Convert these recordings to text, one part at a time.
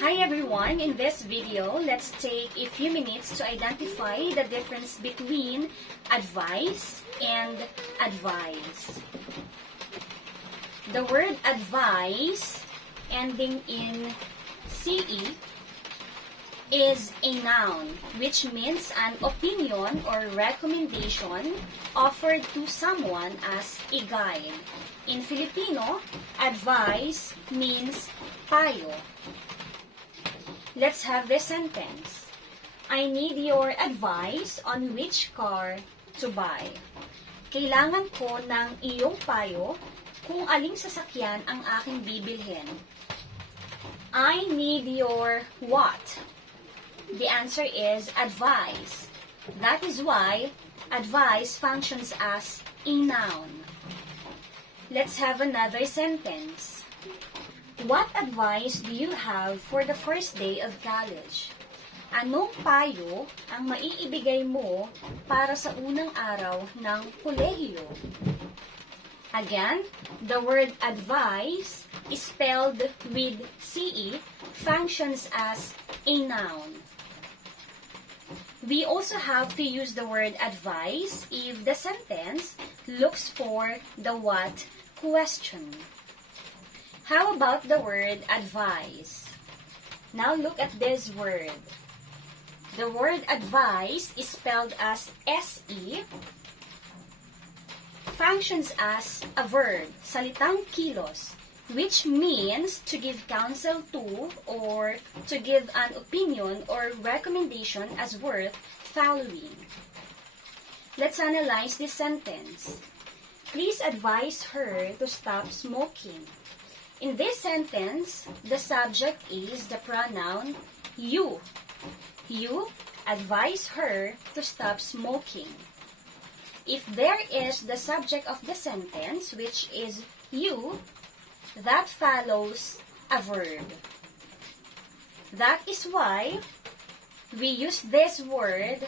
Hi everyone! In this video, let's take a few minutes to identify the difference between advice and advise. The word advice, ending in CE, is a noun, which means an opinion or recommendation offered to someone as a guide. In Filipino, advice means payo. Let's have this sentence. I need your advice on which car to buy. Kailangan ko ng iyong payo kung aling sasakyan ang aking bibilhin. I need your what? The answer is advice. That is why advice functions as a noun. Let's have another sentence. What advice do you have for the first day of college? Anong payo ang maiibigay mo para sa unang araw ng kolehiyo? Again, the word advice, spelled with CE, functions as a noun. We also have to use the word advice if the sentence looks for the what question. How about the word advise? Now look at this word. The word advise is spelled as SE, functions as a verb, salitang kilos, which means to give counsel to or to give an opinion or recommendation as worth following. Let's analyze this sentence. Please advise her to stop smoking. In this sentence, the subject is the pronoun you. You advise her to stop smoking. If there is the subject of the sentence, which is you, that follows a verb. That is why we use this word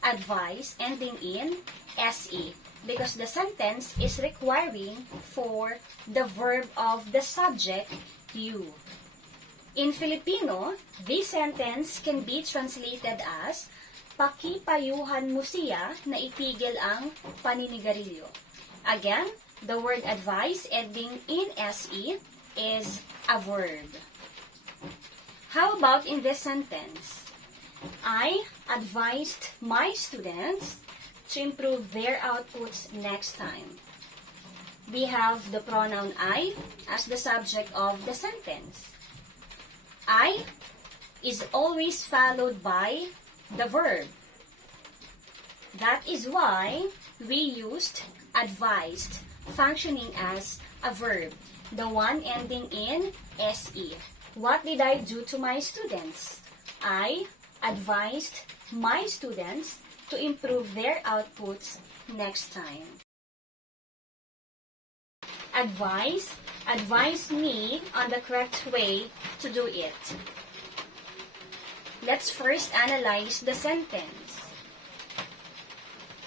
advice ending in SE, because the sentence is requiring for the verb of the subject you. In Filipino, this sentence can be translated as pakipayuhan mo siya na itigil ang paninigarilyo. Again, the word advice ending in SE is a verb. How about in this sentence? I advised my students to improve their outputs next time. We have the pronoun I as the subject of the sentence. I is always followed by the verb. That is why we used advised, functioning as a verb, the one ending in SE. What did I do to my students? I advised my students to improve their outputs next time. Advise me on the correct way to do it. Let's first analyze the sentence.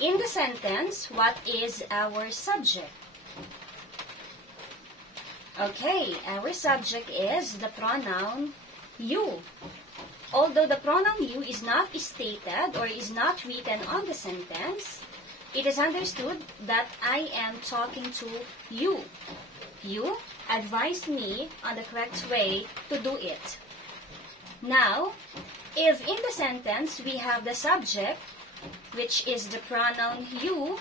In the sentence, what is our subject? Okay, our subject is the pronoun you. Although the pronoun you is not stated or is not written on the sentence, it is understood that I am talking to you. You advise me on the correct way to do it. Now, if in the sentence we have the subject, which is the pronoun you,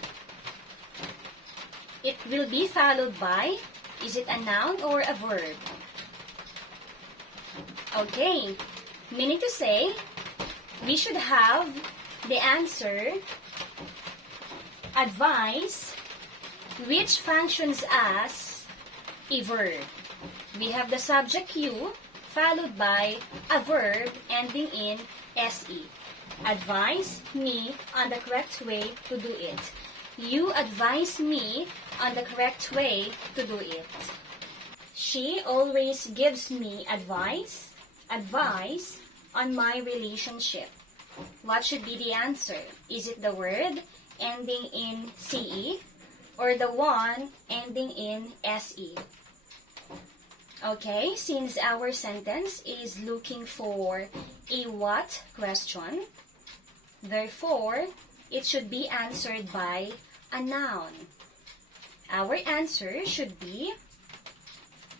it will be followed by, is it a noun or a verb? Okay. Meaning to say, we should have the answer advice, which functions as a verb. We have the subject you, followed by a verb ending in SE. Advise me on the correct way to do it. You advise me on the correct way to do it. She always gives me advice on my relationship. What should be the answer? Is it the word ending in CE or the one ending in SE? Okay, since our sentence is looking for a what question, therefore, it should be answered by a noun. Our answer should be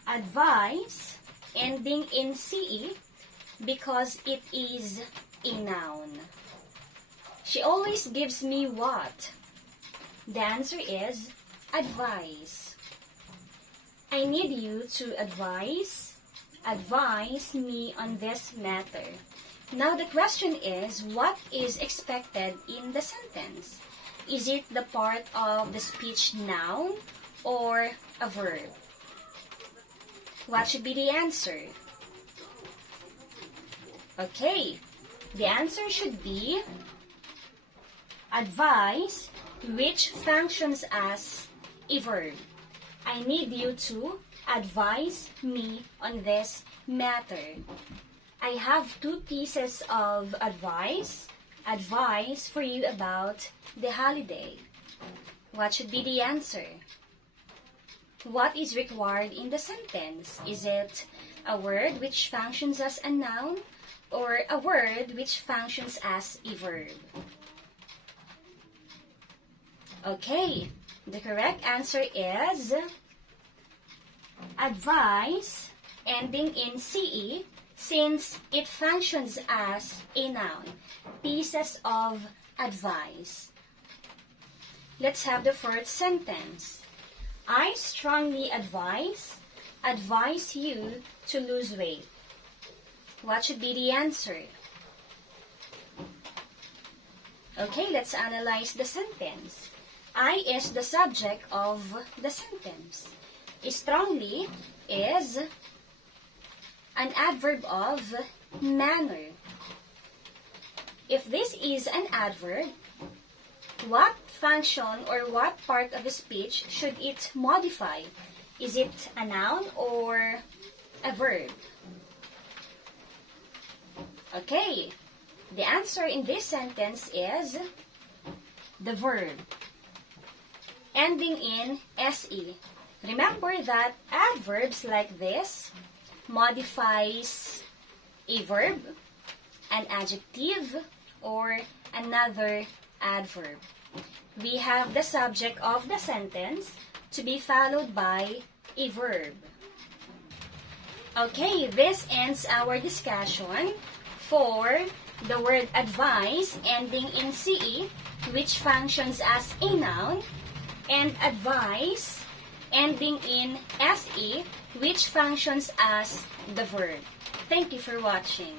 advice ending in CE because it is a noun. She always gives me what? The answer is advice. I need you to advise me on this matter. Now the question is, what is expected in the sentence? Is it the part of the speech noun or a verb? What should be the answer? Okay, the answer should be advise, which functions as a verb. I need you to advise me on this matter. I have 2 pieces of advice for you about the holiday. What should be the answer? What is required in the sentence? Is it a word which functions as a noun or a word which functions as a verb? Okay, the correct answer is advice ending in CE since it functions as a noun. Pieces of advice. Let's have the first sentence. I strongly advise you to lose weight. What should be the answer? Okay, let's analyze the sentence. I is the subject of the sentence. Strongly is an adverb of manner. If this is an adverb, what function or what part of the speech should it modify? Is it a noun or a verb? Okay, the answer in this sentence is the verb, ending in SE. Remember that adverbs like this modifies a verb, an adjective, or another adverb. We have the subject of the sentence to be followed by a verb. Okay, this ends our discussion for the word advise ending in CE, which functions as a noun, and advise ending in SE, which functions as the verb. Thank you for watching.